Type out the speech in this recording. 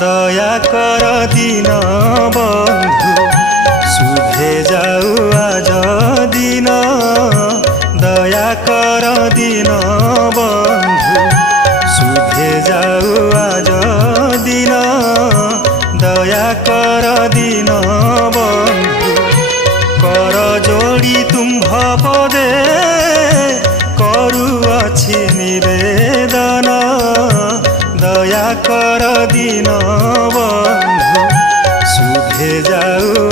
दया कर दिन बंधु शुभे जाऊ आज दिन दया कर दिन बंधु शुभे जाऊ आज दिन दया कर दिन बंधु कर जोड़ी तुम्भ पदे करुअछि निवेदन दया कर दिन बंधु शुभे जाऊ